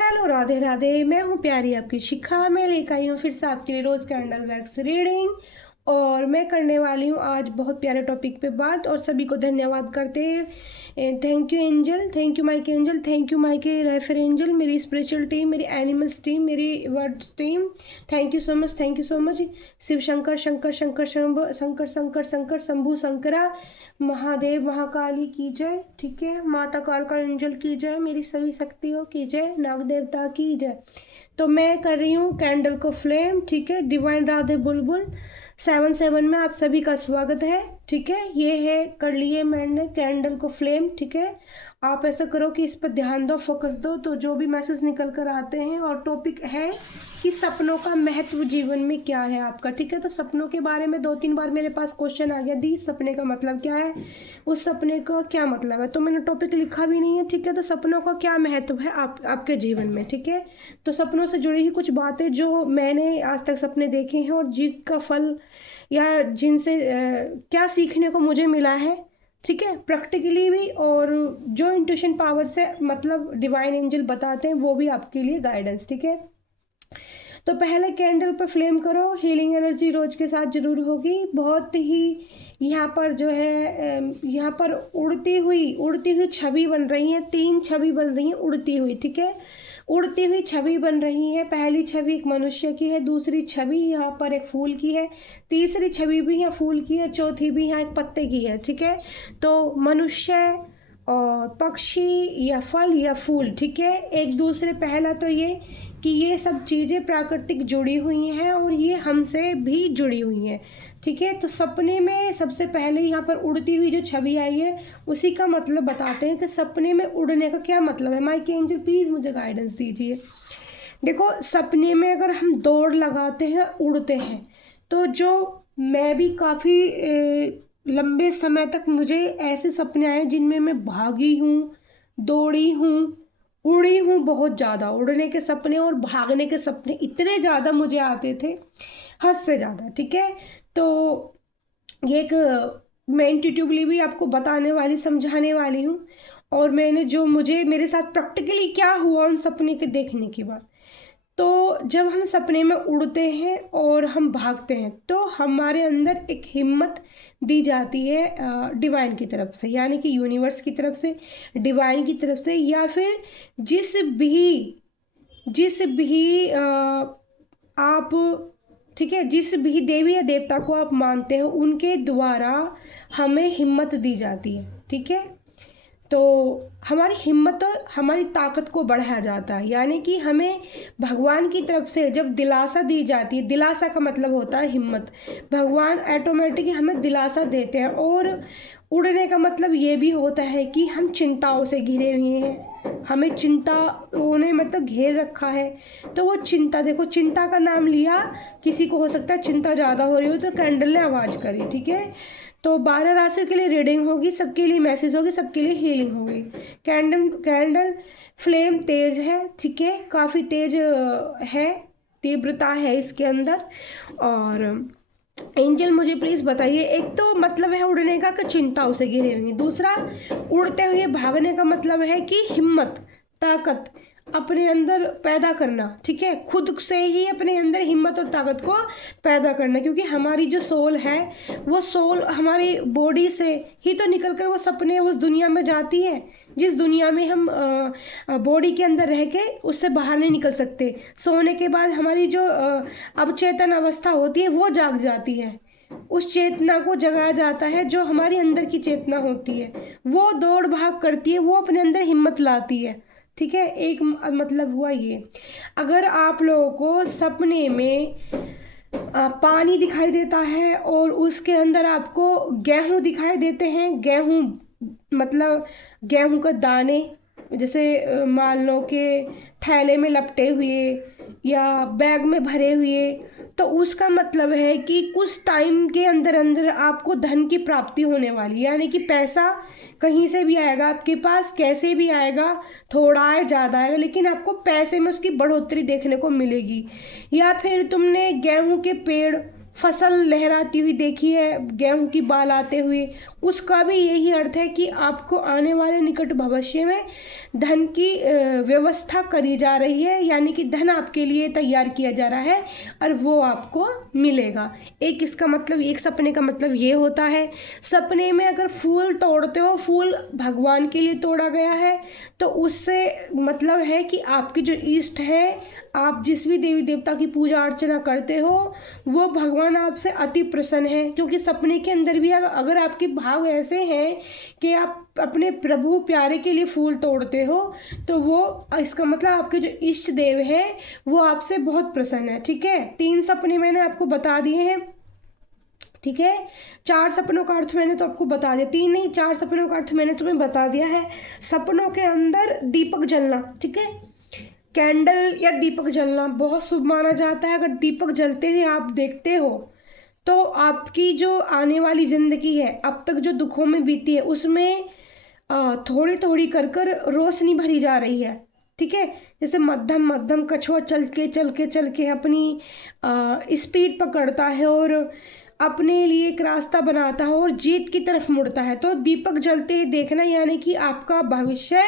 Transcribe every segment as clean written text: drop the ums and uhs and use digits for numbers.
Hello, Radhe Radhe. मैं हूँ प्यारी आपकी शिखा। मैं लेकर आई हूँ फिर से आपके लिए रोज़ कैंडल वैक्स रीडिंग। और मैं करने वाली हूँ आज बहुत प्यारे टॉपिक पे बात। और सभी को धन्यवाद करते हैं। Thank you angel, thank you माइके एंजल, थैंक यू माइके रेफर एंजल, मेरी स्पिरिचुअल टीम, मेरी एनिमल्स टीम, मेरी words team. Thank you so much, thank you so much. Shiv Shankar Shankar Shankar Shambhu Shankar Shankar Shankar Shambhu Shankara, Mahadev Mahakali की जय। ठीक है, माता कालका एंजल की जय, मेरी सभी शक्तियों की जय, नाग देवता की जय। तो मैं कर रही हूँ कैंडल को फ्लेम। ठीक है, डिवाइन राधे बुलबुल 7-7 में आप सभी का स्वागत है। ठीक है, ये है कर लिए मैंने कैंडल को फ्लेम। ठीक है, आप ऐसा करो कि इस पर ध्यान दो, फोकस दो, तो जो भी मैसेज निकल कर आते हैं। और टॉपिक है कि सपनों का महत्व जीवन में क्या है आपका। ठीक है, तो सपनों के बारे में 2-3 बार मेरे पास क्वेश्चन आ गया, दी सपने का मतलब क्या है, उस सपने का क्या मतलब है। तो मैंने टॉपिक लिखा भी नहीं है। ठीक है, तो सपनों का क्या महत्व है आपके जीवन में। ठीक है, तो सपनों से जुड़ी हुई कुछ बातें जो मैंने आज तक सपने देखे हैं और जिसका फल या जिनसे क्या सीखने को मुझे मिला है। ठीक है, प्रैक्टिकली भी, और जो इंट्यूशन पावर से मतलब डिवाइन एंजल बताते हैं वो भी आपके लिए गाइडेंस। ठीक है, तो पहले कैंडल पर फ्लेम करो। हीलिंग एनर्जी रोज के साथ जरूर होगी। बहुत ही यहाँ पर जो है यहाँ पर उड़ती हुई छवि बन रही है। 3 छवि बन रही है उड़ती हुई। ठीक है, उड़ती हुई छवि बन रही है। पहली छवि एक मनुष्य की है, दूसरी छवि यहाँ पर एक फूल की है, तीसरी छवि भी यहाँ फूल की है, चौथी भी यहाँ एक पत्ते की है। ठीक है, तो मनुष्य और पक्षी या फल या फूल। ठीक है, एक दूसरे, पहला तो ये कि ये सब चीज़ें प्राकृतिक जुड़ी हुई हैं और ये हमसे भी जुड़ी हुई हैं। ठीक है, तो सपने में सबसे पहले यहाँ पर उड़ती हुई जो छवि आई है उसी का मतलब बताते हैं कि सपने में उड़ने का क्या मतलब है। माइके एंजल प्लीज़ मुझे गाइडेंस दीजिए। देखो, सपने में अगर हम दौड़ लगाते हैं, उड़ते हैं, तो जो मैं भी काफ़ी लंबे समय तक मुझे ऐसे सपने आए जिनमें मैं भागी हूँ, दौड़ी हूँ, उड़ी हूँ। बहुत ज़्यादा उड़ने के सपने और भागने के सपने इतने ज़्यादा मुझे आते थे, हद से ज़्यादा। ठीक है, तो ये एक मैं इंट्यूटिवली भी आपको बताने वाली, समझाने वाली हूँ। और मैंने जो मुझे मेरे साथ प्रैक्टिकली क्या हुआ उन सपने के देखने के बाद। तो जब हम सपने में उड़ते हैं और हम भागते हैं तो हमारे अंदर एक हिम्मत दी जाती है डिवाइन की तरफ से, यानी कि यूनिवर्स की तरफ से, डिवाइन की तरफ से, या फिर जिस भी आप, ठीक है, जिस भी देवी या देवता को आप मानते हो उनके द्वारा हमें हिम्मत दी जाती है। ठीक है, तो हमारी हिम्मत और हमारी ताकत को बढ़ाया जाता है, यानी कि हमें भगवान की तरफ से जब दिलासा दी जाती है, दिलासा का मतलब होता है हिम्मत, भगवान ऑटोमेटिकली हमें दिलासा देते हैं। और उड़ने का मतलब ये भी होता है कि हम चिंताओं से घिरे हुए हैं, हमें चिंताओं ने मतलब घेर रखा है। तो वो चिंता, देखो चिंता का नाम लिया, किसी को हो सकता है चिंता ज़्यादा हो रही हो तो कैंडल ने आवाज़ करी। ठीक है, तो 12 राशियों के लिए रीडिंग होगी, सबके लिए मैसेज होगी, सबके लिए हीलिंग होगी। कैंडल फ्लेम तेज है। ठीक है, काफ़ी तेज है, तीव्रता है इसके अंदर। और एंजल मुझे प्लीज़ बताइए, एक तो मतलब है उड़ने का कि चिंताओं से घिरे हुए, दूसरा उड़ते हुए भागने का मतलब है कि हिम्मत, ताकत अपने अंदर पैदा करना। ठीक है, खुद से ही अपने अंदर हिम्मत और ताकत को पैदा करना, क्योंकि हमारी जो सोल है वो सोल हमारी बॉडी से ही तो निकल कर वो सपने उस दुनिया में जाती है जिस दुनिया में हम बॉडी के अंदर रह के उससे बाहर नहीं निकल सकते। सोने के बाद हमारी जो अवचेतन अवस्था होती है वो जाग जाती है, उस चेतना को जगाया जाता है जो हमारी अंदर की चेतना होती है, वो दौड़ भाग करती है, वो अपने अंदर हिम्मत लाती है। ठीक है, एक मतलब हुआ ये। अगर आप लोगों को सपने में पानी दिखाई देता है और उसके अंदर आपको गेहूं दिखाई देते हैं, गेहूं मतलब गेहूं का दाने, जैसे मान लो कि थैले में लपटे हुए या बैग में भरे हुए, तो उसका मतलब है कि कुछ टाइम के अंदर अंदर आपको धन की प्राप्ति होने वाली है, यानी कि पैसा कहीं से भी आएगा आपके पास, कैसे भी आएगा, थोड़ा आए ज़्यादा आएगा, लेकिन आपको पैसे में उसकी बढ़ोतरी देखने को मिलेगी। या फिर तुमने गेहूं के पेड़, फसल लहराती हुई देखी है, गेहूं की बाल आते हुए, उसका भी यही अर्थ है कि आपको आने वाले निकट भविष्य में धन की व्यवस्था करी जा रही है, यानी कि धन आपके लिए तैयार किया जा रहा है और वो आपको मिलेगा। एक इसका मतलब, एक सपने का मतलब ये होता है। सपने में अगर फूल तोड़ते हो, फूल भगवान के लिए तोड़ा गया है, तो उससे मतलब है कि आपके जो इष्ट है, आप जिस भी देवी देवता की पूजा अर्चना करते हो, वो भगवान आपसे अति प्रसन्न है। क्योंकि सपने के अंदर भी अगर आपके भाव ऐसे हैं कि आप अपने प्रभु प्यारे के लिए फूल तोड़ते हो, तो वो इसका मतलब आपके जो इष्ट देव हैं वो आपसे बहुत प्रसन्न है। ठीक है, 3 सपने मैंने आपको बता दिए हैं। ठीक है, 4 सपनों का अर्थ मैंने तो आपको बता दिया, 3 नहीं 4 सपनों का अर्थ मैंने तुम्हें बता दिया है। सपनों के अंदर दीपक जलना, ठीक है, कैंडल या दीपक जलना बहुत शुभ माना जाता है। अगर दीपक जलते हुए आप देखते हो, तो आपकी जो आने वाली ज़िंदगी है, अब तक जो दुखों में बीती है, उसमें थोड़ी थोड़ी कर कर रोशनी भरी जा रही है। ठीक है, जैसे मध्यम मध्यम कछुआ चल के अपनी स्पीड पकड़ता है और अपने लिए एक रास्ता बनाता है और जीत की तरफ मुड़ता है। तो दीपक जलते ही देखना, यानी कि आपका भविष्य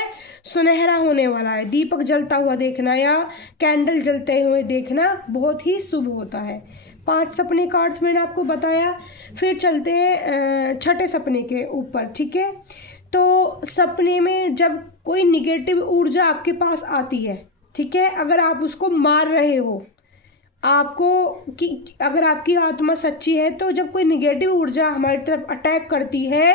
सुनहरा होने वाला है। दीपक जलता हुआ देखना या कैंडल जलते हुए देखना बहुत ही शुभ होता है। 5 सपने का अर्थ मैंने आपको बताया। फिर चलते हैं छठे सपने के ऊपर। ठीक है, तो सपने में जब कोई निगेटिव ऊर्जा आपके पास आती है, ठीक है, अगर आप उसको मार रहे हो, आपको कि अगर आपकी आत्मा सच्ची है, तो जब कोई निगेटिव ऊर्जा हमारी तरफ अटैक करती है,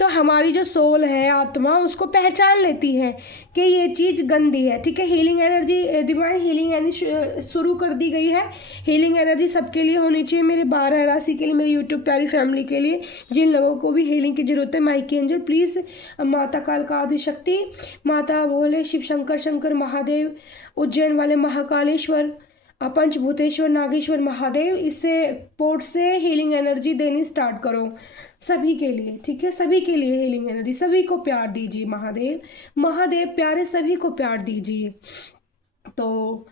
तो हमारी जो सोल है, आत्मा, उसको पहचान लेती है कि ये चीज़ गंदी है। ठीक है, healing energy, divine healing energy शुरू कर दी गई है। हीलिंग एनर्जी सबके लिए होनी चाहिए, मेरे 12 राशि के लिए, मेरी यूट्यूब प्यारी फैमिली के लिए, जिन लोगों को भी हीलिंग की जरूरत है। माइकी एंजल प्लीज़, माता कालका आदिशक्ति, माता भोले, शिव शंकर, शंकर महादेव, उज्जैन वाले महाकालेश्वर, पंचभूतेश्वर, नागेश्वर महादेव, इससे पोर्ट से हीलिंग एनर्जी देनी स्टार्ट करो सभी के लिए। ठीक है, सभी के लिए हीलिंग एनर्जी, सभी को प्यार दीजिए। महादेव, महादेव प्यारे सभी को प्यार दीजिए। तो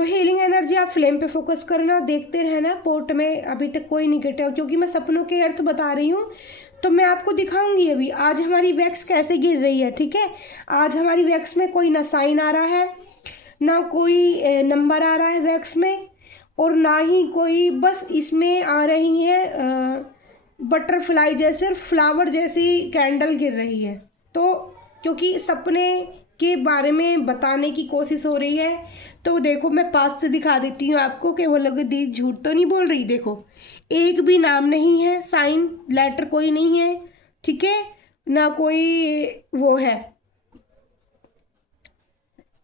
हीलिंग एनर्जी आप फ्लेम पे फोकस करना, देखते रहना। पोर्ट में अभी तक कोई निगेटिव, क्योंकि मैं सपनों के अर्थ बता रही हूँ, तो मैं आपको दिखाऊंगी अभी आज हमारी वैक्स कैसे गिर रही है। ठीक है, आज हमारी वैक्स में कोई ना साइन आ रहा है, ना कोई नंबर आ रहा है वैक्स में, और ना ही कोई, बस इसमें आ रही है बटरफ्लाई जैसे और फ्लावर जैसी कैंडल गिर रही है। तो क्योंकि सपने के बारे में बताने की कोशिश हो रही है, तो देखो मैं पास से दिखा देती हूँ आपको कि वो लोग दी झूठ तो नहीं बोल रही। देखो, एक भी नाम नहीं है, साइन लेटर कोई नहीं है। ठीक है, ना कोई वो है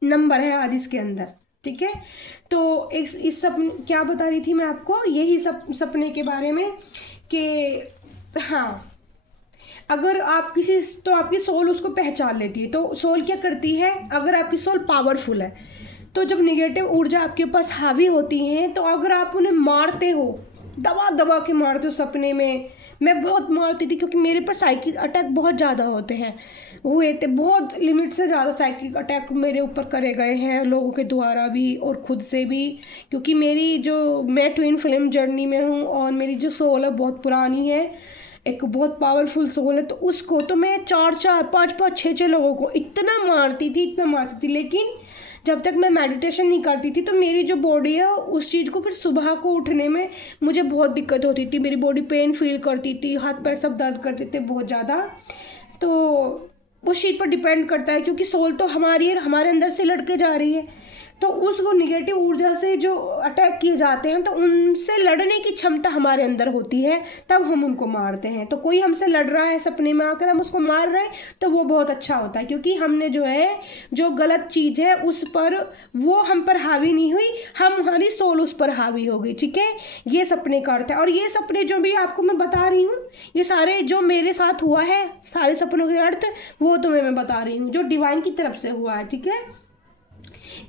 नंबर है आज इसके अंदर। ठीक है, तो इस सपने क्या बता रही थी मैं आपको, यही सपने के बारे में कि हाँ, अगर आप किसी, तो आपकी सोल उसको पहचान लेती है। तो सोल क्या करती है, अगर आपकी सोल पावरफुल है, तो जब निगेटिव ऊर्जा आपके पास हावी होती हैं, तो अगर आप उन्हें मारते हो, दबा दबा के मारते हो सपने में, मैं बहुत मारती थी, क्योंकि मेरे पर साइकिक अटैक बहुत ज़्यादा होते हैं, हुए थे, बहुत लिमिट से ज़्यादा साइकिक अटैक मेरे ऊपर करे गए हैं, लोगों के द्वारा भी और खुद से भी। क्योंकि मैं ट्विन फिल्म जर्नी में हूँ, और मेरी जो सोल है बहुत पुरानी है, एक बहुत पावरफुल सोल है। तो उसको तो मैं 4-4, 5-5, 6-6 लोगों को इतना मारती थी। लेकिन जब तक मैं मेडिटेशन नहीं करती थी, तो मेरी जो बॉडी है उस चीज़ को, फिर सुबह को उठने में मुझे बहुत दिक्कत होती थी, मेरी बॉडी पेन फील करती थी, हाथ पैर सब दर्द करते थे बहुत ज़्यादा। तो उस चीज़ पर डिपेंड करता है, क्योंकि सोल तो हमारी है, हमारे अंदर से लड़के जा रही है। तो उसको निगेटिव ऊर्जा से जो अटैक किए जाते हैं, तो उनसे लड़ने की क्षमता हमारे अंदर होती है, तब हम उनको मारते हैं। तो कोई हमसे लड़ रहा है सपने में आकर, हम उसको मार रहे हैं, तो वो बहुत अच्छा होता है, क्योंकि हमने जो गलत चीज़ है उस पर, वो हम पर हावी नहीं हुई, हमारी सोल उस पर हावी हो गई। ठीक है, ये सपने का अर्थ है। और ये सपने जो भी आपको मैं बता रही हूँ, ये सारे जो मेरे साथ हुआ है, सारे सपनों के अर्थ वो तुम्हें मैं बता रही हूँ, जो डिवाइन की तरफ से हुआ है। ठीक है,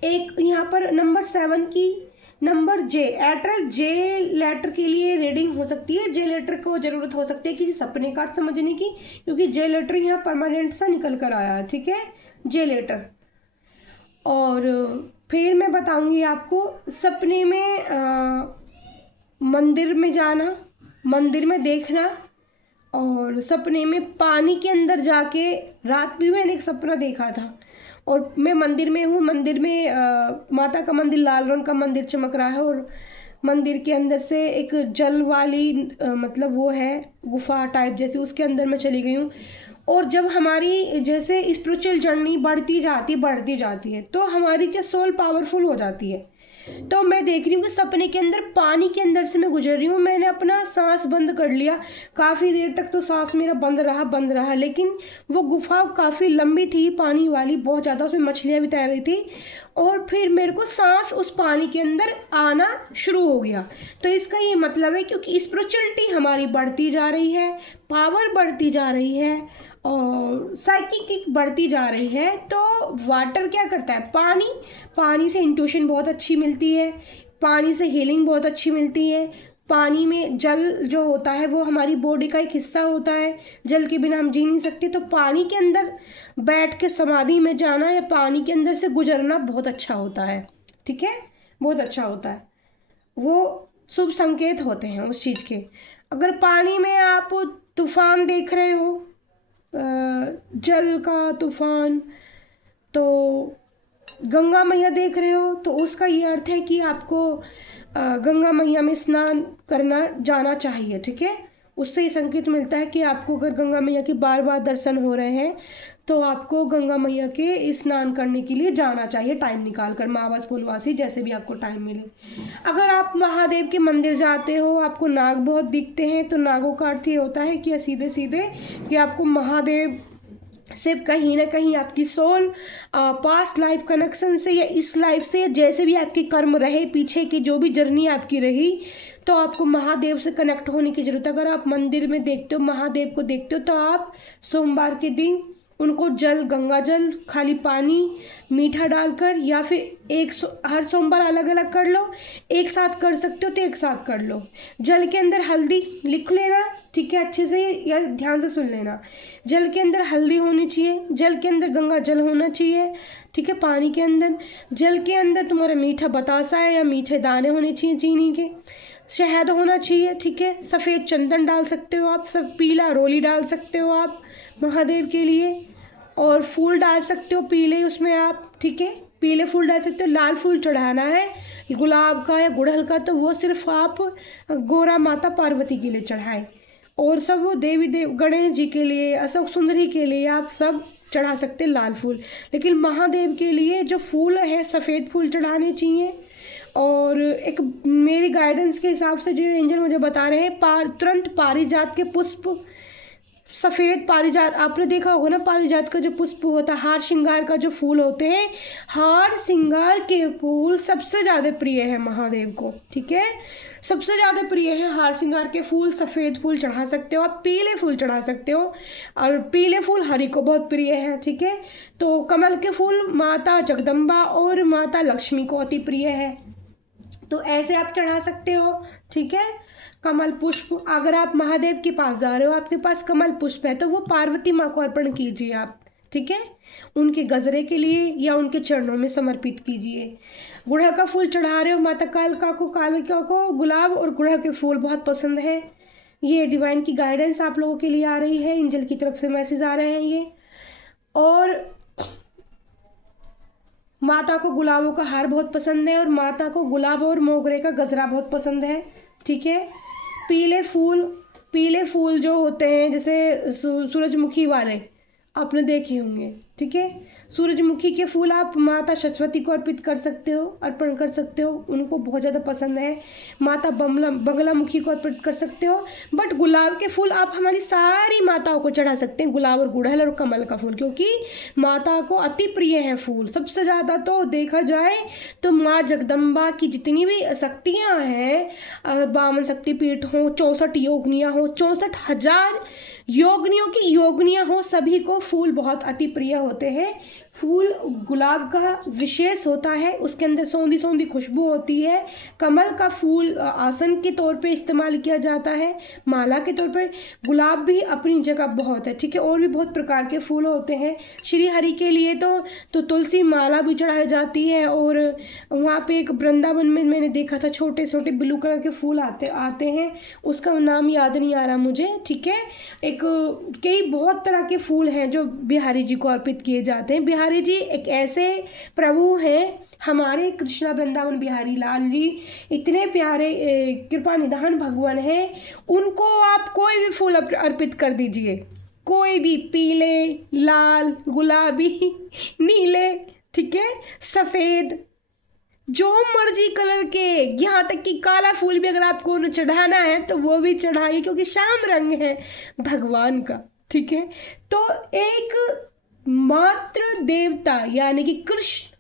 एक यहाँ पर नंबर 7 की नंबर जे लेटर के लिए रीडिंग हो सकती है। जे लेटर को ज़रूरत हो सकती है किसी सपने का समझने की, क्योंकि जे लेटर यहाँ परमानेंट सा निकल कर आया है। ठीक है, जे लेटर। और फिर मैं बताऊंगी आपको सपने में मंदिर में जाना, मंदिर में देखना, और सपने में पानी के अंदर जाके रात भी मैंने एक सपना देखा था। और मैं मंदिर में हूँ, मंदिर में माता का मंदिर, लाल रंग का मंदिर चमक रहा है, और मंदिर के अंदर से एक जल वाली मतलब वो है गुफा टाइप जैसे, उसके अंदर मैं चली गई हूँ। और जब हमारी जैसे स्पिरिचुअल जर्नी बढ़ती जाती है तो हमारी क्या सोल पावरफुल हो जाती है। तो मैं देख रही हूँ कि सपने के अंदर पानी के अंदर से मैं गुजर रही हूँ। मैंने अपना सांस बंद कर लिया, काफ़ी देर तक तो सांस मेरा बंद रहा, लेकिन वो गुफा काफ़ी लंबी थी, पानी वाली, बहुत ज़्यादा, उसमें मछलियाँ भी तैर रही थी। और फिर मेरे को सांस उस पानी के अंदर आना शुरू हो गया। तो इसका ये मतलब है क्योंकि स्पिरिचुअलिटी हमारी बढ़ती जा रही है, पावर बढ़ती जा रही है और साइकिक बढ़ती जा रही है। तो वाटर क्या करता है, पानी से इंट्यूशन बहुत अच्छी मिलती है, पानी से हीलिंग बहुत अच्छी मिलती है। पानी में जल जो होता है वो हमारी बॉडी का एक हिस्सा होता है, जल के बिना हम जी नहीं सकते। तो पानी के अंदर बैठ के समाधि में जाना या पानी के अंदर से गुजरना बहुत अच्छा होता है, ठीक है, बहुत अच्छा होता है। वो शुभ संकेत होते हैं उस चीज़ के। अगर पानी में आप तूफान देख रहे हो, जल का तूफान, तो गंगा मैया देख रहे हो, तो उसका ये अर्थ है कि आपको गंगा मैया में स्नान करना जाना चाहिए, ठीक है। उससे ये संकेत मिलता है कि आपको अगर गंगा मैया के बार बार दर्शन हो रहे हैं तो आपको गंगा मैया के स्नान करने के लिए जाना चाहिए, टाइम निकाल कर, मावस पूर्णवासी, जैसे भी आपको टाइम मिले। अगर आप महादेव के मंदिर जाते हो, आपको नाग बहुत दिखते हैं, तो नागों का अर्थ ये होता है कि सीधे सीधे कि आपको महादेव से कहीं ना कहीं आपकी सोल पास्ट लाइफ कनेक्शन से या इस लाइफ से, जैसे भी आपके कर्म रहे, पीछे की जो भी जर्नी आपकी रही, तो आपको महादेव से कनेक्ट होने की ज़रूरत है। अगर आप मंदिर में देखते हो, महादेव को देखते हो, तो आप सोमवार के दिन उनको जल, गंगा जल, खाली पानी, मीठा डालकर, या फिर हर सोमवार अलग अलग कर लो, एक साथ कर सकते हो तो एक साथ कर लो। जल के अंदर हल्दी लिख लेना, ठीक है, अच्छे से या ध्यान से सुन लेना। जल के अंदर हल्दी होनी चाहिए, जल के अंदर गंगा जल होना चाहिए, ठीक है। पानी के अंदर, जल के अंदर तुम्हारा मीठा बतासा है या मीठे दाने होने चाहिए चीनी के, शहद होना चाहिए, ठीक है। सफ़ेद चंदन डाल सकते हो आप, सब पीला रोली डाल सकते हो आप महादेव के लिए, और फूल डाल सकते हो पीले उसमें आप, ठीक है, पीले फूल डाल सकते हो। लाल फूल चढ़ाना है गुलाब का या गुड़हल का, तो वो सिर्फ आप गोरा माता पार्वती के लिए चढ़ाएं, और सब वो देवी देव गणेश जी के लिए, अशोक सुंदरी के लिए आप सब चढ़ा सकते हैं लाल फूल। लेकिन महादेव के लिए जो फूल है सफ़ेद फूल चढ़ाने चाहिए। और एक मेरी गाइडेंस के हिसाब से जो एंजल मुझे बता रहे हैं, तुरंत पारिजात के पुष्प, सफ़ेद पारिजात, आपने देखा होगा ना, पारिजात का जो पुष्प होता है, हार श्रृंगार का जो फूल होते हैं, हार श्रृंगार के फूल सबसे ज़्यादा प्रिय है महादेव को, ठीक है, सबसे ज़्यादा प्रिय है हार श्रृंगार के फूल। सफ़ेद फूल चढ़ा सकते हो आप, पीले फूल चढ़ा सकते हो, और पीले फूल हरि को बहुत प्रिय है, ठीक है। तो कमल के फूल माता जगदम्बा और माता लक्ष्मी को अति प्रिय है, तो ऐसे आप चढ़ा सकते हो, ठीक है। कमल पुष्प, अगर आप महादेव के पास जा रहे हो, आपके पास कमल पुष्प है, तो वो पार्वती माँ को अर्पण कीजिए आप, ठीक है, उनके गजरे के लिए या उनके चरणों में समर्पित कीजिए। गुड़हल का फूल चढ़ा रहे हो, माता कालिका को गुलाब और गुड़हल के फूल बहुत पसंद है। ये डिवाइन की गाइडेंस आप लोगों के लिए आ रही है, एंजल की तरफ से मैसेज आ रहे हैं ये। और माता को गुलाबों का हार बहुत पसंद है, और माता को गुलाब और मोगरे का गजरा बहुत पसंद है, ठीक है। पीले फूल जो होते हैं जैसे सूरजमुखी वाले आपने देखे होंगे, ठीक है। सूरजमुखी के फूल आप माता सरस्वती को अर्पित कर सकते हो, अर्पण कर सकते हो, उनको बहुत ज़्यादा पसंद है। माता बगलामुखी को अर्पित कर सकते हो। बट गुलाब के फूल आप हमारी सारी माताओं को चढ़ा सकते हैं, गुलाब और गुड़हल और कमल का फूल, क्योंकि माता को अति प्रिय है फूल। सबसे ज़्यादा तो देखा जाए तो माँ जगदम्बा की जितनी भी शक्तियाँ हैं, 52 शक्तिपीठ हों, 64 योगनियाँ हों, 64,000 योगनियों की योगनियाँ हो, सभी को फूल बहुत अति प्रिय होते हैं। फूल गुलाब का विशेष होता है, उसके अंदर सौंधी सौंधी खुशबू होती है। कमल का फूल आसन के तौर पे इस्तेमाल किया जाता है, माला के तौर पर। गुलाब भी अपनी जगह बहुत है, ठीक है। और भी बहुत प्रकार के फूल होते हैं। श्री हरि के लिए तो तुलसी माला भी चढ़ाई जाती है। और वहाँ पे एक वृंदावन में मैंने देखा था, छोटे छोटे ब्लू कलर के फूल आते हैं, उसका नाम याद नहीं आ रहा मुझे, ठीक है। एक कई बहुत तरह के फूल हैं जो बिहारी जी को अर्पित किए जाते हैं। बिहारी जी एक ऐसे प्रभु हैं, हमारे कृष्णा वृंदावन बिहारी लाल जी इतने प्यारे कृपा निधान भगवान हैं। उनको आप कोई भी फूल अर्पित कर दीजिए, कोई भी, पीले, लाल, गुलाबी, नीले, ठीक है, सफ़ेद, जो मर्जी कलर के, यहाँ तक कि काला फूल भी अगर आपको उन्हें चढ़ाना है तो वो भी चढ़ाइए, क्योंकि श्याम रंग है भगवान का, ठीक है। तो एक मात्र देवता यानी कि कृष्ण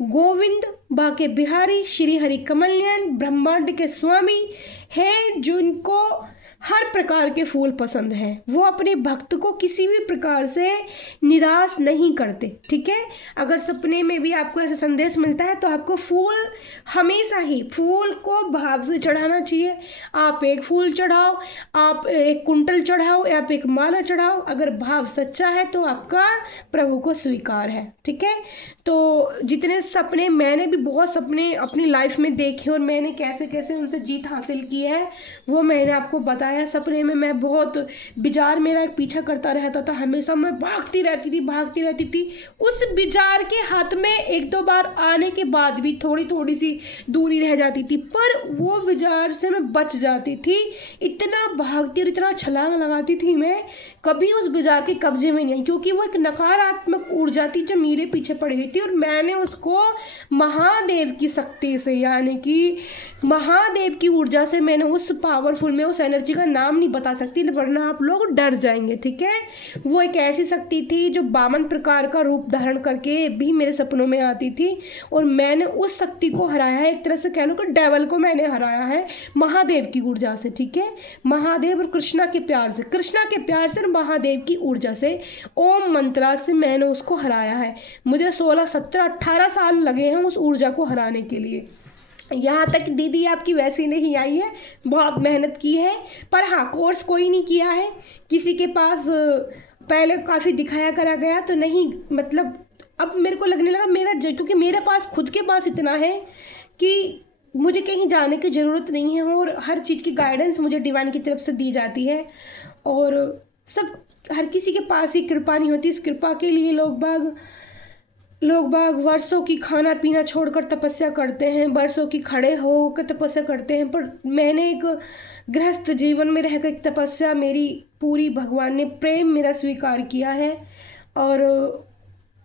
गोविंद बाके बिहारी श्री हरि कमलनयन ब्रह्मांड के स्वामी हैं, जिनको हर प्रकार के फूल पसंद हैं। वो अपने भक्त को किसी भी प्रकार से निराश नहीं करते, ठीक है। अगर सपने में भी आपको ऐसा संदेश मिलता है तो आपको फूल हमेशा ही फूल को भाव से चढ़ाना चाहिए। आप एक फूल चढ़ाओ, आप एक कुंटल चढ़ाओ, या आप एक माला चढ़ाओ, अगर भाव सच्चा है तो आपका प्रभु को स्वीकार है, ठीक है। तो जितने सपने, मैंने भी बहुत सपने अपनी लाइफ में देखे और मैंने कैसे कैसे उनसे जीत हासिल की है वो मैंने आपको बताया। सपने में मैं बहुत बिजार मेरा एक पीछा करता रहता था, हमेशा मैं भागती रहती थी। उस बिजार के हाथ में एक दो बार आने के बाद भी थोड़ी थोड़ी सी दूरी रह जाती थी, पर वो बिजार से मैं बच जाती थी। इतना भागती और इतना छलांग लगाती थी, मैं कभी उस बिजार के कब्जे में नहीं आई, क्योंकि वो एक नकारात्मक ऊर्जा थी जो मेरे पीछे पड़ी हुई थी। और मैंने उसको महादेव की शक्ति से, यानी कि महादेव की ऊर्जा से, मैंने उस पावरफुल में उस एनर्जी का नाम नहीं बता सकती वरना आप लोग डर जाएंगे, ठीक है। वो एक ऐसी शक्ति थी जो 52 प्रकार का रूप धारण करके भी मेरे सपनों में आती थी, और मैंने उस शक्ति को हराया है। एक तरह से कह लो कि डेवल को मैंने हराया है महादेव की ऊर्जा से, ठीक है। महादेव और कृष्णा के प्यार से, और महादेव की ऊर्जा से, ओम मंत्रा से मैंने उसको हराया है। मुझे 16, 17, 18 साल लगे हैं उस ऊर्जा को हराने के लिए। यहाँ तक दीदी आपकी वैसी नहीं आई है, बहुत मेहनत की है, पर हाँ कोर्स कोई नहीं किया है। किसी के पास पहले काफ़ी दिखाया करा गया तो नहीं, मतलब अब मेरे को लगने लगा क्योंकि मेरे पास खुद के पास इतना है कि मुझे कहीं जाने की ज़रूरत नहीं है, और हर चीज़ की गाइडेंस मुझे डिवाइन की तरफ से दी जाती है। और सब हर किसी के पास ही कृपा नहीं होती। इस कृपा के लिए लोग बाग वर्षों की खाना पीना छोड़कर तपस्या करते हैं, वर्षों की खड़े होकर तपस्या करते हैं, पर मैंने एक गृहस्थ जीवन में रहकर एक तपस्या मेरी पूरी भगवान ने प्रेम मेरा स्वीकार किया है। और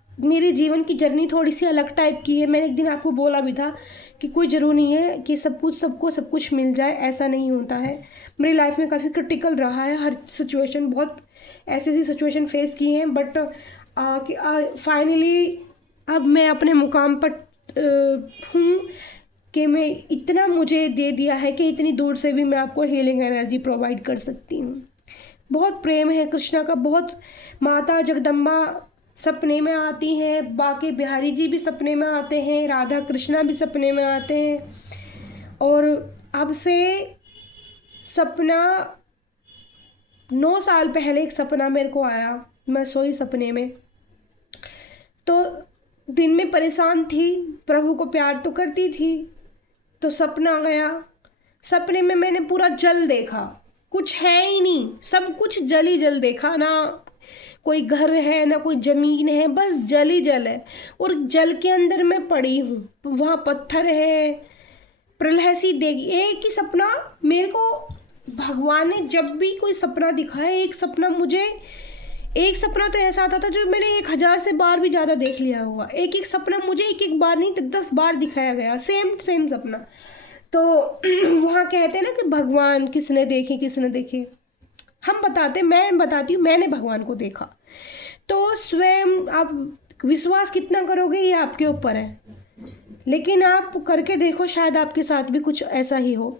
मेरे जीवन की जर्नी थोड़ी सी अलग टाइप की है। मैंने एक दिन आपको बोला भी था कि कोई ज़रूरी नहीं है कि सबको सब कुछ मिल जाए, ऐसा नहीं होता है। मेरी लाइफ में काफ़ी क्रिटिकल रहा है हर सिचुएशन, बहुत ऐसी सिचुएशन फेस की हैं, बट फाइनली अब मैं अपने मुकाम पर हूँ कि मैं इतना मुझे दे दिया है कि इतनी दूर से भी मैं आपको हीलिंग एनर्जी प्रोवाइड कर सकती हूँ। बहुत प्रेम है कृष्णा का, बहुत। माता जगदम्बा सपने में आती हैं, बाकी बिहारी जी भी सपने में आते हैं, राधा कृष्णा भी सपने में आते हैं। और अब से सपना 9 साल पहले एक सपना मेरे को आया, मैं सोई सपने में, तो दिन में परेशान थी, प्रभु को प्यार तो करती थी, तो सपना गया। सपने में मैंने पूरा जल देखा, कुछ है ही नहीं, सब कुछ जल ही जल देखा, ना कोई घर है ना कोई ज़मीन है, बस जल ही जल है। और जल के अंदर मैं पड़ी हूँ, वहाँ पत्थर है, प्रलय सी देगी। एक ही सपना मेरे को भगवान ने जब भी कोई सपना दिखाया, एक सपना तो ऐसा आता था जो मैंने 1000 से बार भी ज़्यादा देख लिया होगा। एक सपना मुझे एक बार नहीं 10 बार दिखाया गया, सेम सपना। तो वहाँ कहते हैं ना कि भगवान किसने देखे, मैं बताती हूँ, मैंने भगवान को देखा। तो स्वयं आप विश्वास कितना करोगे ये आपके ऊपर है, लेकिन आप करके देखो, शायद आपके साथ भी कुछ ऐसा ही हो।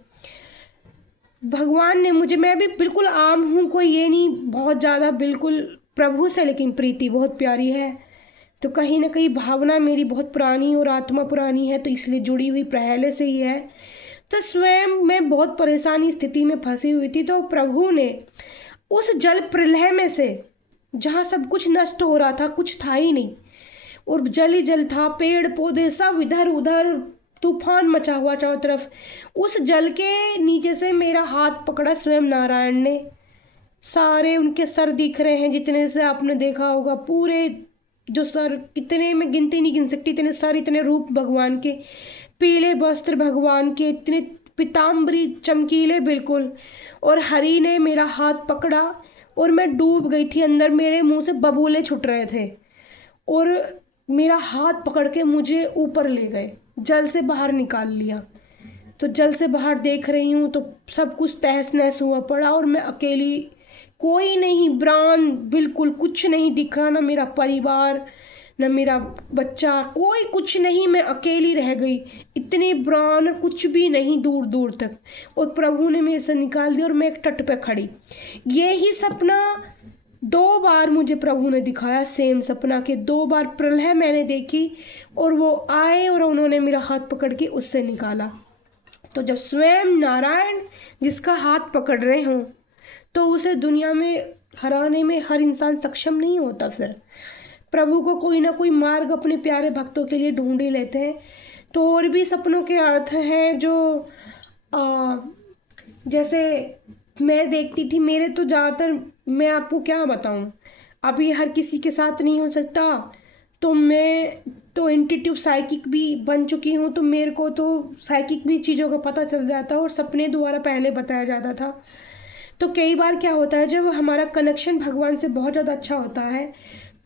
भगवान ने मुझे, मैं भी बिल्कुल आम हूँ, कोई ये नहीं बहुत ज़्यादा, बिल्कुल प्रभु से लेकिन प्रीति बहुत प्यारी है। तो कहीं ना कहीं भावना मेरी बहुत पुरानी और आत्मा पुरानी है, तो इसलिए जुड़ी हुई पहले से ही है। तो स्वयं मैं बहुत परेशानी स्थिति में फंसी हुई थी, तो प्रभु ने उस जल प्रलय में से, जहाँ सब कुछ नष्ट हो रहा था, कुछ था ही नहीं और जल ही जल था, पेड़ पौधे सब इधर उधर, तूफान मचा हुआ चारों तरफ, उस जल के नीचे से मेरा हाथ पकड़ा स्वयं नारायण ने। सारे उनके सर दिख रहे हैं, जितने से आपने देखा होगा, पूरे जो सर, कितने मैं गिनती नहीं गिन सकती, इतने सर, इतने रूप भगवान के, पीले वस्त्र भगवान के, इतने पीताम्बरी चमकीले बिल्कुल। और हरि ने मेरा हाथ पकड़ा और मैं डूब गई थी अंदर, मेरे मुंह से बबूले छूट रहे थे और मेरा हाथ पकड़ के मुझे ऊपर ले गए, जल से बाहर निकाल लिया। तो जल से बाहर देख रही हूँ तो सब कुछ तहस नहस हुआ पड़ा और मैं अकेली, कोई नहीं, प्राण बिल्कुल कुछ नहीं दिख रहा, ना मेरा परिवार, न मेरा बच्चा, कोई कुछ नहीं, मैं अकेली रह गई, इतने प्राण कुछ भी नहीं दूर दूर तक। और प्रभु ने मेरे से निकाल दिया और मैं एक तट पे खड़ी। ये ही सपना 2 बार मुझे प्रभु ने दिखाया, सेम सपना के 2 बार प्रलय मैंने देखी और वो आए और उन्होंने मेरा हाथ पकड़ के उससे निकाला। तो जब स्वयं नारायण जिसका हाथ पकड़ रहे हों तो उसे दुनिया में हराने में हर इंसान सक्षम नहीं होता। फिर प्रभु को कोई ना कोई मार्ग अपने प्यारे भक्तों के लिए ढूंढ ही लेते हैं। तो और भी सपनों के अर्थ हैं जो जैसे मैं देखती थी, मेरे तो ज़्यादातर, मैं आपको क्या बताऊं, अभी हर किसी के साथ नहीं हो सकता, तो मैं तो इंट्यूटिव साइकिक भी बन चुकी हूँ, तो मेरे को तो साइकिक भी चीज़ों का पता चल जाता और सपने द्वारा पहले बताया जाता था। तो कई बार क्या होता है, जब हमारा कनेक्शन भगवान से बहुत ज़्यादा अच्छा होता है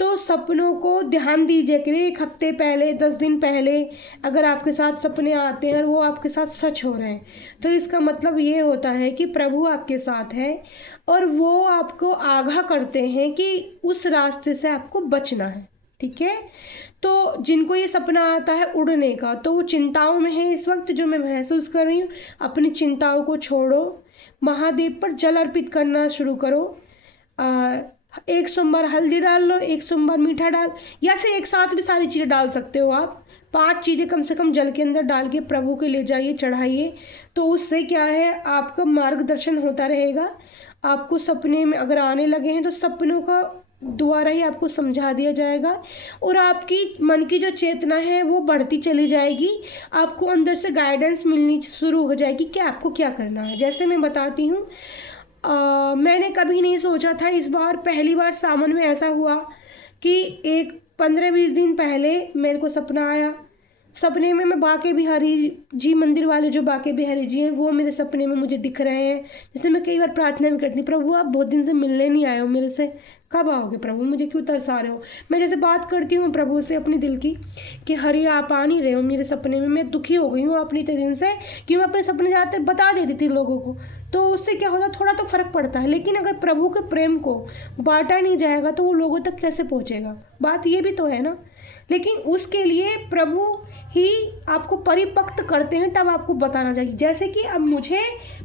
तो सपनों को ध्यान दीजिए कि 1 हफ्ते पहले, 10 दिन पहले अगर आपके साथ सपने आते हैं और वो आपके साथ सच हो रहे हैं, तो इसका मतलब ये होता है कि प्रभु आपके साथ है और वो आपको आगाह करते हैं कि उस रास्ते से आपको बचना है। ठीक है, तो जिनको ये सपना आता है उड़ने का, तो वो चिंताओं में है इस वक्त, जो मैं महसूस कर रही हूँ, अपनी चिंताओं को छोड़ो, महादेव पर जल अर्पित करना शुरू करो। 1 सोमवार हल्दी डाल लो, 1 सोमवार मीठा डाल, या फिर एक साथ भी सारी चीज़ें डाल सकते हो आप। 5 चीज़ें कम से कम जल के अंदर डाल के प्रभु के ले जाइए, चढ़ाइए। तो उससे क्या है, आपका मार्गदर्शन होता रहेगा। आपको सपने में अगर आने लगे हैं तो सपनों का द्वारा ही आपको समझा दिया जाएगा और आपकी मन की जो चेतना है वो बढ़ती चली जाएगी। आपको अंदर से गाइडेंस मिलनी शुरू हो जाएगी कि आपको क्या करना है। जैसे मैं बताती हूँ, मैंने कभी नहीं सोचा था, इस बार पहली बार सावन में ऐसा हुआ कि एक 15-20 दिन पहले मेरे को सपना आया। सपने में मैं बाके बिहारी जी, मंदिर वाले जो बाके बिहारी जी हैं, वो मेरे सपने में मुझे दिख रहे हैं। जैसे मैं कई बार प्रार्थना भी करती हूँ, प्रभु आप बहुत दिन से मिलने नहीं आए हो मेरे से, कब आओगे प्रभु, मुझे क्यों तरसा रहे हो। मैं जैसे बात करती हूँ प्रभु से अपने दिल की कि हरि आप आ नहीं रहे हो मेरे सपने में, मैं दुखी हो गई हूँ अपनी दिन से कि मैं अपने सपने ज़्यादातर बता देती थी लोगों को, तो उससे क्या होता, थोड़ा तो फ़र्क पड़ता है। लेकिन अगर प्रभु के प्रेम को बांटा नहीं जाएगा तो वो लोगों तक कैसे पहुँचेगा, बात ये भी तो है ना। लेकिन उसके लिए प्रभु ही आपको परिपक्व करते हैं, तब आपको बताना चाहिए। जैसे कि अब मुझे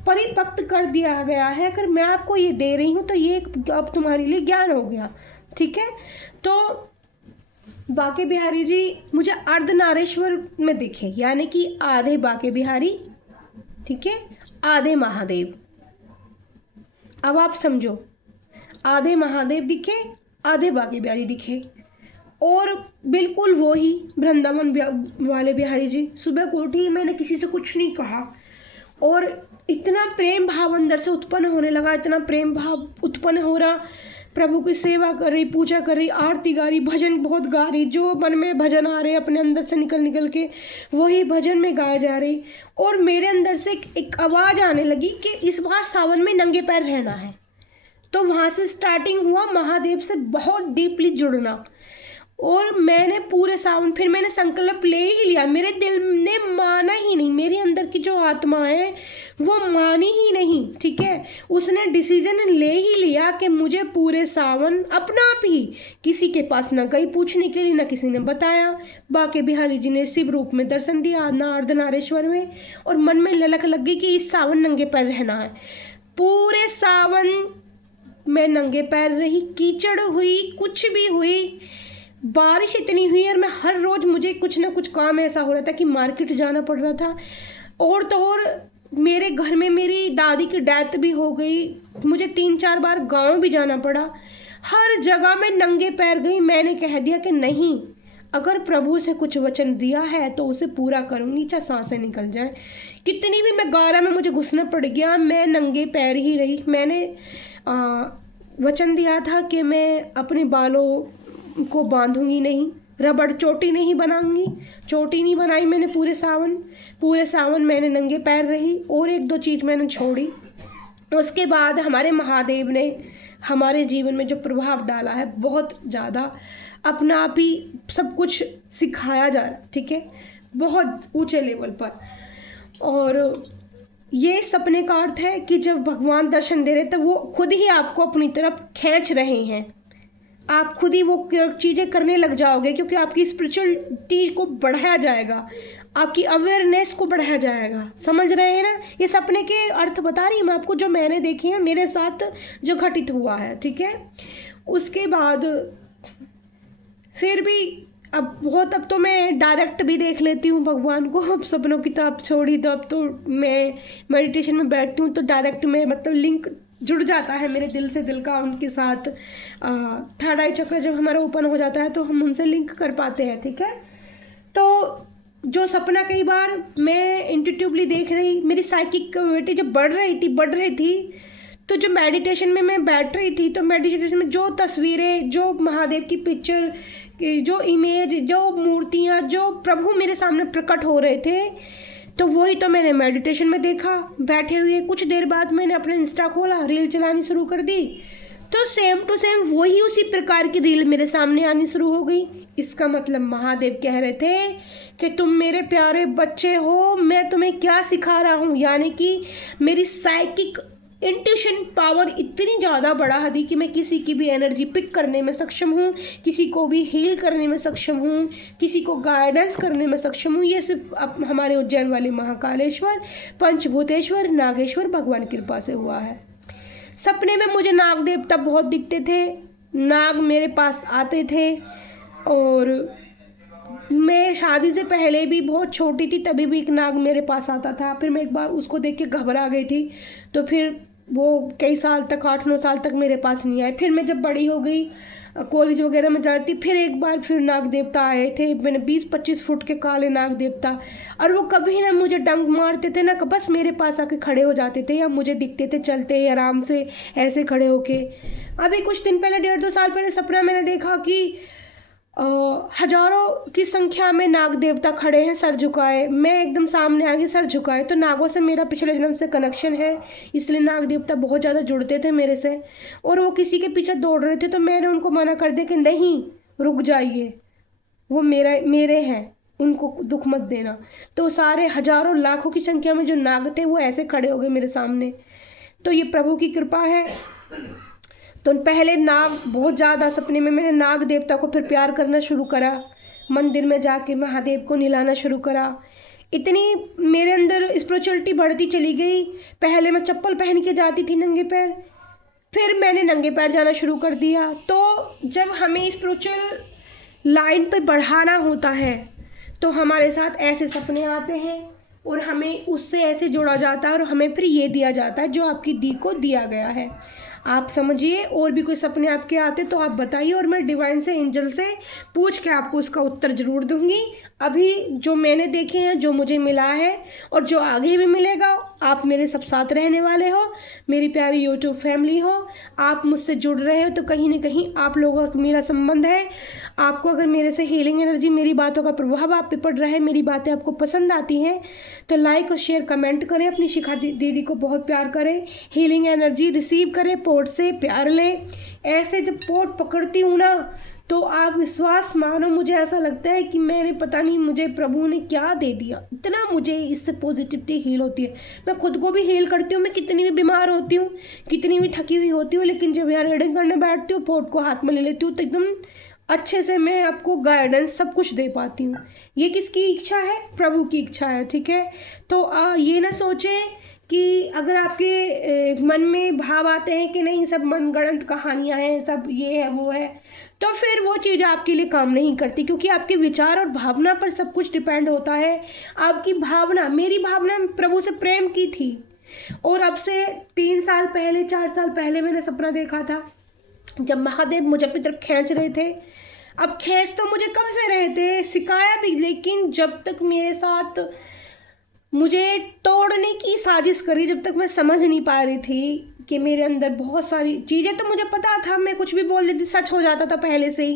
परिपक्व कर दिया गया है, अगर मैं आपको ये दे रही हूँ तो ये अब तुम्हारे लिए ज्ञान हो गया। ठीक है, तो बाके बिहारी जी मुझे अर्धनारेश्वर में दिखे, यानी कि आधे बाके बिहारी, ठीक है, आधे महादेव। अब आप समझो, आधे महादेव दिखे, आधे बाके बिहारी दिखे। और बिल्कुल वो ही वृंदावन वाले बिहारी जी। सुबह को उठी, मैंने किसी से कुछ नहीं कहा और इतना प्रेम भाव अंदर से उत्पन्न होने लगा, इतना प्रेम भाव उत्पन्न हो रहा। प्रभु की सेवा कर रही, पूजा कर रही, आरती गा रही, भजन बहुत गा रही, जो मन में भजन आ रहे अपने अंदर से निकल निकल के वही भजन में गाए जा रही। और मेरे अंदर से एक आवाज़ आने लगी कि इस बार सावन में नंगे पैर रहना है। तो वहाँ से स्टार्टिंग हुआ महादेव से बहुत डीपली जुड़ना। और मैंने पूरे सावन, फिर मैंने संकल्प ले ही लिया, मेरे दिल ने माना ही नहीं, मेरे अंदर की जो आत्मा है वो मानी ही नहीं। ठीक है, उसने डिसीजन ले ही लिया कि मुझे पूरे सावन अपना आप ही, किसी के पास ना गई पूछने के लिए, ना किसी ने बताया। बाके बिहारी जी ने शिव रूप में दर्शन दिया ना अर्धनारेश्वर में, और मन में ललक लग गई कि इस सावन नंगे पैर रहना है। पूरे सावन मैं नंगे पैर रही, कीचड़ हुई, कुछ भी हुई, बारिश इतनी हुई और मैं हर रोज़ मुझे कुछ ना कुछ काम ऐसा हो रहा था कि मार्केट जाना पड़ रहा था। और तो और मेरे घर में मेरी दादी की डेथ भी हो गई, मुझे 3-4 बार गांव भी जाना पड़ा। हर जगह मैं नंगे पैर गई। मैंने कह दिया कि नहीं, अगर प्रभु से कुछ वचन दिया है तो उसे पूरा करूँगी, चाहे सांसें निकल जाए। कितनी भी मैं गारा में मुझे घुसना पड़ गया, मैं नंगे पैर ही रही। मैंने वचन दिया था कि मैं अपने बालों को बांधूंगी नहीं, रबड़ चोटी नहीं बनाऊंगी। चोटी नहीं बनाई मैंने पूरे सावन मैंने नंगे पैर रही। और 1-2 चीज़ मैंने छोड़ी। उसके बाद हमारे महादेव ने हमारे जीवन में जो प्रभाव डाला है बहुत ज़्यादा, अपना आप ही सब कुछ सिखाया जा रहा है, ठीक है, बहुत ऊंचे लेवल पर। और ये सपने का अर्थ है कि जब भगवान दर्शन दे रहे तब वो खुद ही आपको अपनी तरफ खींच रहे हैं। आप खुद ही वो चीज़ें करने लग जाओगे, क्योंकि आपकी स्पिरिचुअलिटी को बढ़ाया जाएगा, आपकी अवेयरनेस को बढ़ाया जाएगा। समझ रहे हैं ना? ये सपने के अर्थ बता रही हूँ मैं आपको, जो मैंने देखे हैं, मेरे साथ जो घटित हुआ है, ठीक है। उसके बाद फिर भी अब तो मैं डायरेक्ट भी देख लेती हूँ भगवान को। अब सपनों की तो अब छोड़ी, तो अब तो मैं मेडिटेशन में बैठती हूँ तो डायरेक्ट में मतलब लिंक जुड़ जाता है मेरे दिल से दिल का उनके साथ। थर्ड आई चक्र जब हमारा ओपन हो जाता है तो हम उनसे लिंक कर पाते हैं, ठीक है। तो जो सपना कई बार मैं इंट्यूटिवली देख रही, मेरी साइकिक कैपेबिलिटी जब बढ़ रही थी, तो जो मेडिटेशन में मैं बैठ रही थी, तो मेडिटेशन में जो तस्वीरें, जो महादेव की पिक्चर, जो इमेज, जो मूर्तियाँ, जो प्रभु मेरे सामने प्रकट हो रहे थे, तो वही तो मैंने मेडिटेशन में देखा बैठे हुए। कुछ देर बाद मैंने अपना इंस्टा खोला, रील चलानी शुरू कर दी, तो सेम टू सेम वही उसी प्रकार की रील मेरे सामने आनी शुरू हो गई। इसका मतलब महादेव कह रहे थे कि तुम मेरे प्यारे बच्चे हो, मैं तुम्हें क्या सिखा रहा हूँ। यानी कि मेरी साइकिक इंट्यूशन पावर इतनी ज़्यादा बढ़ा दी कि मैं किसी की भी एनर्जी पिक करने में सक्षम हूँ, किसी को भी हील करने में सक्षम हूँ, किसी को गाइडेंस करने में सक्षम हूँ। ये सिर्फ हमारे उज्जैन वाले महाकालेश्वर, पंचभूतेश्वर, नागेश्वर भगवान की कृपा से हुआ है। सपने में मुझे नाग देवता बहुत दिखते थे, नाग मेरे पास आते थे। और मैं शादी से पहले भी बहुत छोटी थी, तभी भी एक नाग मेरे पास आता था। फिर मैं एक बार उसको देख के घबरा गई थी, तो फिर वो कई साल तक, 8-9 साल तक मेरे पास नहीं आए। फिर मैं जब बड़ी हो गई, कॉलेज वगैरह में जाती, फिर एक बार फिर नाग देवता आए थे। मैंने 20-25 फुट के काले नाग देवता, और वो कभी ना मुझे डंक मारते थे ना, बस मेरे पास आके खड़े हो जाते थे, या मुझे दिखते थे चलते आराम से ऐसे खड़े होके। अभी कुछ दिन पहले, 1.5-2 साल पहले सपना मैंने देखा कि हजारों की संख्या में नाग देवता खड़े हैं सर झुकाए। मैं एकदम सामने आ गई सर झुकाए, तो नागों से मेरा पिछले जन्म से कनेक्शन है, इसलिए नाग देवता बहुत ज़्यादा जुड़ते थे मेरे से। और वो किसी के पीछे दौड़ रहे थे, तो मैंने उनको मना कर दिया कि नहीं, रुक जाइए, वो मेरे हैं, उनको दुख मत देना। तो सारे हजारों लाखों की संख्या में जो नाग थे वो ऐसे खड़े हो गए मेरे सामने। तो ये प्रभु की कृपा है। तो पहले नाग बहुत ज़्यादा सपने में मैंने नाग देवता को फिर प्यार करना शुरू करा, मंदिर में जाके महादेव को नहलाना शुरू करा। इतनी मेरे अंदर स्पिरिचुअलिटी बढ़ती चली गई। पहले मैं चप्पल पहन के जाती थी नंगे पैर, फिर मैंने नंगे पैर जाना शुरू कर दिया। तो जब हमें स्पिरिचुअल लाइन पे बढ़ाना होता है तो हमारे साथ ऐसे सपने आते हैं, और हमें उससे ऐसे जोड़ा जाता है, और हमें फिर ये दिया जाता है जो आपकी दी को दिया गया है। आप समझिए। और भी कोई सपने आपके आते तो आप बताइए, और मैं डिवाइन से, एंजल से पूछ के आपको उसका उत्तर ज़रूर दूंगी। अभी जो मैंने देखे हैं, जो मुझे मिला है, और जो आगे भी मिलेगा, आप मेरे सब साथ रहने वाले हो, मेरी प्यारी यूट्यूब फैमिली हो, आप मुझसे जुड़ रहे हो, तो कहीं ना कहीं आप लोगों का मेरा संबंध है। आपको अगर मेरे से हीलिंग एनर्जी, मेरी बातों का प्रभाव आप पे पड़ रहा है, मेरी बातें आपको पसंद आती हैं, तो लाइक और शेयर कमेंट करें, अपनी शिखा दीदी को बहुत प्यार करें, हीलिंग एनर्जी रिसीव करें, पोर्ट से प्यार लें। ऐसे जब पोर्ट पकड़ती हूँ ना, तो आप विश्वास मानो, मुझे ऐसा लगता है कि मैंने पता नहीं मुझे प्रभु ने क्या दे दिया, इतना मुझे इससे पॉजिटिविटी हील होती है। मैं खुद को भी हील करती हूँ, मैं कितनी भी बीमार होती हूँ, कितनी भी थकी हुई होती हूँ, लेकिन जब यहाँ रीडिंग करने बैठती हूँ, पोर्ट को हाथ में ले लेती हूँ, तो एकदम अच्छे से मैं आपको गाइडेंस सब कुछ दे पाती हूँ। ये किसकी इच्छा है? प्रभु की इच्छा है, ठीक है। तो ये ना सोचें कि अगर आपके मन में भाव आते हैं कि नहीं सब मनगढ़ंत कहानियाँ हैं, सब ये है वो है, तो फिर वो चीज़ आपके लिए काम नहीं करती, क्योंकि आपके विचार और भावना पर सब कुछ डिपेंड होता है। आपकी भावना, मेरी भावना प्रभु से प्रेम की थी, और अब से 3 साल पहले 4 साल पहले मैंने सपना देखा था जब महादेव मुझे अपनी तरफ खींच रहे थे। अब खींच तो मुझे कब से रहे थे, सिखाया भी, लेकिन जब तक मेरे साथ मुझे तोड़ने की साजिश करी, जब तक मैं समझ नहीं पा रही थी कि मेरे अंदर बहुत सारी चीज़ें, तो मुझे पता था मैं कुछ भी बोल देती सच हो जाता था पहले से ही।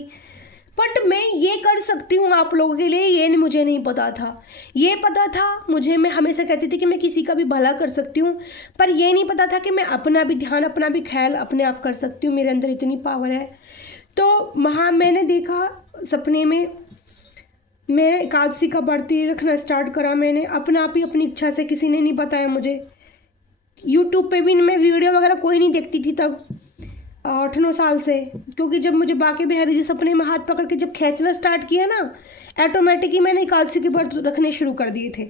बट मैं ये कर सकती हूँ आप लोगों के लिए, ये मुझे नहीं पता था। ये पता था मुझे, मैं हमेशा कहती थी कि मैं किसी का भी भला कर सकती हूँ, पर ये नहीं पता था कि मैं अपना भी ध्यान, अपना भी ख्याल अपने आप कर सकती हूँ। मेरे अंदर इतनी पावर है। तो मैंने देखा सपने में, मैं एकादशी का व्रत रखना स्टार्ट करा मैंने अपना आप ही, अपनी इच्छा से, किसी ने नहीं बताया मुझे। यूट्यूब पे भी मैं वीडियो वगैरह कोई नहीं देखती थी तब 8-9 साल से, क्योंकि जब मुझे बाके बिहारी जी सपने में हाथ पकड़ के जब खींचना स्टार्ट किया ना, ऑटोमेटिक ही मैंने एकादशी के व्रत रखने शुरू कर दिए थे।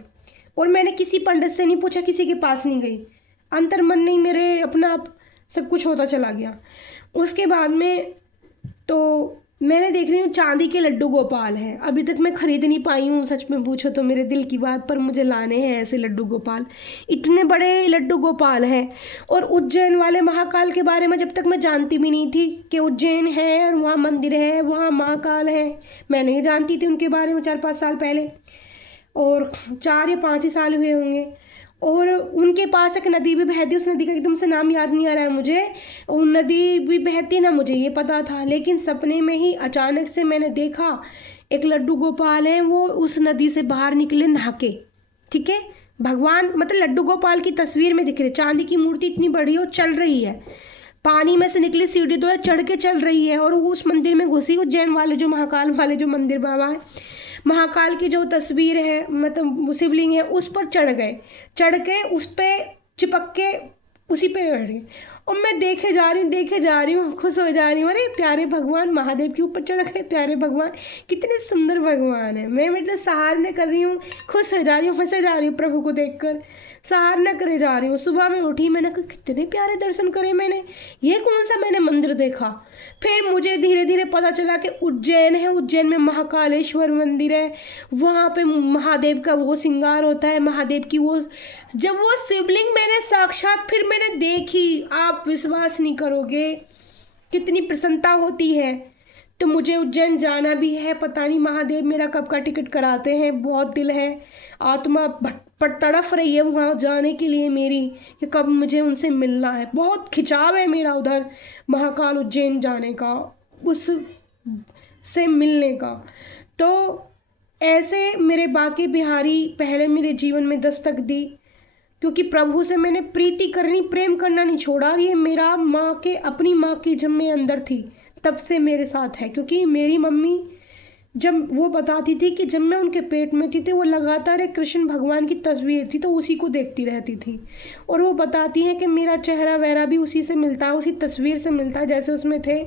और मैंने किसी पंडित से नहीं पूछा, किसी के पास नहीं गई, अंतर्मन नहीं, मेरे अपना आप सब कुछ होता चला गया। उसके बाद में तो मैंने देख रही हूँ चांदी के लड्डू गोपाल हैं। अभी तक मैं खरीद नहीं पाई हूँ, सच में पूछो तो मेरे दिल की बात, पर मुझे लाने हैं ऐसे लड्डू गोपाल। इतने बड़े लड्डू गोपाल हैं। और उज्जैन वाले महाकाल के बारे में जब तक मैं जानती भी नहीं थी कि उज्जैन है और वहाँ मंदिर है, वहाँ महाकाल है, मैं नहीं जानती थी उनके बारे में 4-5 साल पहले, और 4 या 5 ही साल हुए होंगे। और उनके पास एक नदी भी बहती, उस नदी का एकदम से नाम याद नहीं आ रहा है मुझे, वो नदी भी बहती ना, मुझे ये पता था। लेकिन सपने में ही अचानक से मैंने देखा एक लड्डू गोपाल हैं, वो उस नदी से बाहर निकले नहा के, ठीक है, भगवान मतलब लड्डू गोपाल की तस्वीर में दिख रही, चांदी की मूर्ति इतनी बड़ी है, वो चल रही है, पानी में से निकली सीढ़ी द्वारा चढ़ के चल रही है, और वो उस मंदिर में घुसी, उज्जैन वाले जो महाकाल वाले जो मंदिर बाबा है, महाकाल की जो तस्वीर है, मतलब शिवलिंग है, उस पर चढ़ के उस पर चिपक के उसी पे बैठ गए। और मैं देखे जा रही हूँ, खुश हो जा रही हूँ, अरे प्यारे भगवान महादेव के ऊपर चढ़ गए, प्यारे भगवान, कितने सुंदर भगवान है। मैं मतलब सराहना कर रही हूँ, खुश हो जा रही हूँ, हंसे जा रही हूँ प्रभु को देखकर, सराहना करे जा रही हूँ। सुबह में उठी, मैंने कहा कितने प्यारे दर्शन करे मैंने, ये कौन सा मैंने मंदिर देखा। फिर मुझे धीरे धीरे पता चला कि उज्जैन है, उज्जैन में महाकालेश्वर मंदिर है, वहाँ पे महादेव का वो श्रृंगार होता है, महादेव की वो, जब वो शिवलिंग मैंने साक्षात फिर मैंने देखी, आप विश्वास नहीं करोगे कितनी प्रसन्नता होती है। तो मुझे उज्जैन जाना भी है, पता नहीं महादेव मेरा कब का टिकट कराते हैं, बहुत दिल है, आत्मा पर तड़फ रही है वहाँ जाने के लिए मेरी, कि कब मुझे उनसे मिलना है, बहुत खिंचाव है मेरा उधर महाकाल उज्जैन जाने का, उस से मिलने का। तो ऐसे मेरे बाके बिहारी पहले मेरे जीवन में दस्तक दी, क्योंकि प्रभु से मैंने प्रीति करनी, प्रेम करना नहीं छोड़ा। ये मेरा अपनी माँ की जब मैं अंदर थी तब से मेरे साथ है, क्योंकि मेरी मम्मी जब वो बताती थी कि जब मैं उनके पेट में थी तो वो लगातार एक कृष्ण भगवान की तस्वीर थी, तो उसी को देखती रहती थी। और वो बताती हैं कि मेरा चेहरा वगैरह भी उसी से मिलता है, उसी तस्वीर से मिलता है जैसे उसमें थे।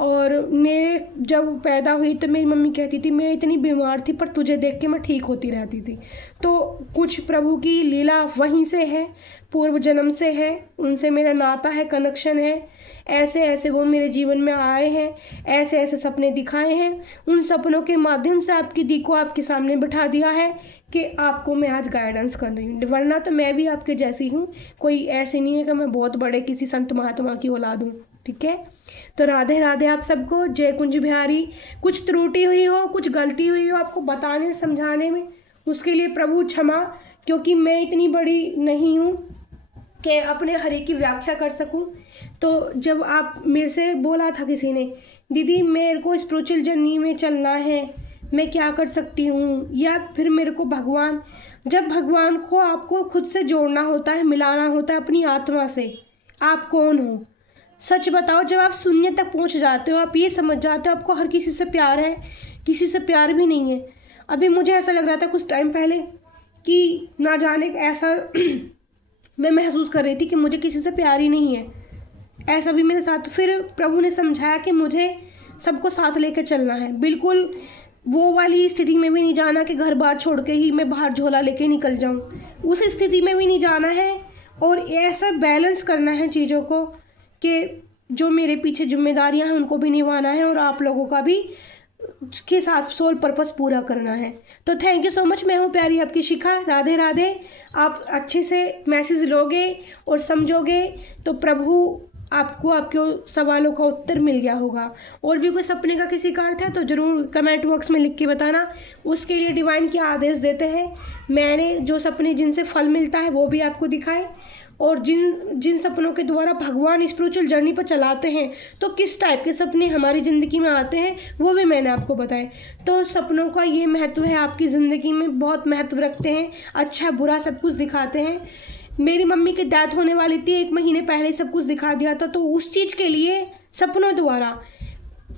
और मेरे जब पैदा हुई तो मेरी मम्मी कहती थी मैं इतनी बीमार थी पर तुझे देख के मैं ठीक होती रहती थी। तो कुछ प्रभु की लीला वहीं से है, पूर्व जन्म से है, उनसे मेरा नाता है, कनेक्शन है। ऐसे ऐसे वो मेरे जीवन में आए हैं, ऐसे ऐसे सपने दिखाए हैं, उन सपनों के माध्यम से आपकी दी को आपके सामने बिठा दिया है कि आपको मैं आज गाइडेंस कर रही हूँ। वरना तो मैं भी आपके जैसी हूँ, कोई ऐसे नहीं है कि मैं बहुत बड़े किसी संत महात्मा की औलाद हूँ, ठीक है। तो राधे राधे आप सबको, जय कुंज बिहारी। कुछ त्रुटि हुई हो, कुछ गलती हुई हो आपको बताने समझाने में, उसके लिए प्रभु क्षमा, क्योंकि मैं इतनी बड़ी नहीं हूँ कि अपने हरि की व्याख्या कर सकूं। तो जब आप मेरे से बोला था किसी ने, दीदी मेरे को स्पिरिचुअल जर्नी में चलना है, मैं क्या कर सकती हूँ, या फिर मेरे को भगवान, जब भगवान को आपको खुद से जोड़ना होता है, मिलाना होता है अपनी आत्मा से, आप कौन हो। सच बताओ, जब आप शून्य तक पहुँच जाते हो, आप ये समझ जाते हो आपको हर किसी से प्यार है, किसी से प्यार भी नहीं है। अभी मुझे ऐसा लग रहा था कुछ टाइम पहले कि ना जाने ऐसा मैं महसूस कर रही थी कि मुझे किसी से प्यार ही नहीं है, ऐसा भी मेरे साथ। फिर प्रभु ने समझाया कि मुझे सबको साथ लेकर चलना है, बिल्कुल वो वाली स्थिति में भी नहीं जाना कि घर बार छोड़ के ही मैं बाहर झोला लेके निकल जाऊं, उस स्थिति में भी नहीं जाना है। और ऐसा बैलेंस करना है चीज़ों को कि जो मेरे पीछे जिम्मेदारियां हैं उनको भी निभाना है और आप लोगों का भी के साथ सोल पर्पस पूरा करना है। तो थैंक यू सो मच। मैं हूँ प्यारी आपकी शिखा। राधे राधे। आप अच्छे से मैसेज लोगे और समझोगे तो प्रभु आपको आपके सवालों का उत्तर मिल गया होगा। और भी कोई सपने का किसी का अर्थ है तो ज़रूर कमेंट बॉक्स में लिख के बताना। उसके लिए डिवाइन क्या आदेश देते हैं, मैंने जो सपने जिनसे फल मिलता है वो भी आपको दिखाए, और जिन जिन सपनों के द्वारा भगवान स्पिरिचुअल जर्नी पर चलाते हैं तो किस टाइप के सपने हमारी ज़िंदगी में आते हैं वो भी मैंने आपको बताए। तो सपनों का ये महत्व है, आपकी ज़िंदगी में बहुत महत्व रखते हैं, अच्छा बुरा सब कुछ दिखाते हैं। मेरी मम्मी की डेथ होने वाली थी, 1 महीने पहले सब कुछ दिखा दिया था। तो उस चीज़ के लिए सपनों द्वारा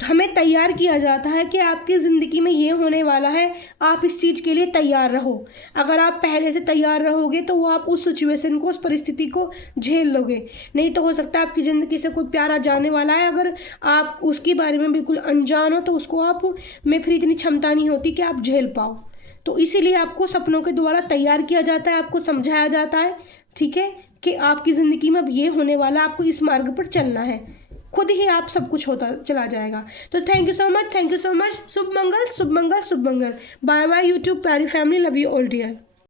हमें तैयार किया जाता है कि आपकी ज़िंदगी में ये होने वाला है, आप इस चीज़ के लिए तैयार रहो। अगर आप पहले से तैयार रहोगे तो वो आप उस सिचुएशन को, उस परिस्थिति को झेल लोगे। नहीं तो हो सकता है आपकी ज़िंदगी से कोई प्यारा जाने वाला है, अगर आप उसके बारे में बिल्कुल अनजान हो तो उसको आप में फिर इतनी क्षमता नहीं होती कि आप झेल पाओ। तो इसीलिए आपको सपनों के द्वारा तैयार किया जाता है, आपको समझाया जाता है, ठीक है, कि आपकी ज़िंदगी में अब ये होने वाला, आपको इस मार्ग पर चलना है, खुद ही आप सब कुछ होता चला जाएगा। तो thank you so much, thank you so much. शुभ मंगल, शुभ मंगल, शुभ मंगल। बाय बाय यूट्यूब प्यारी family, love you all dear.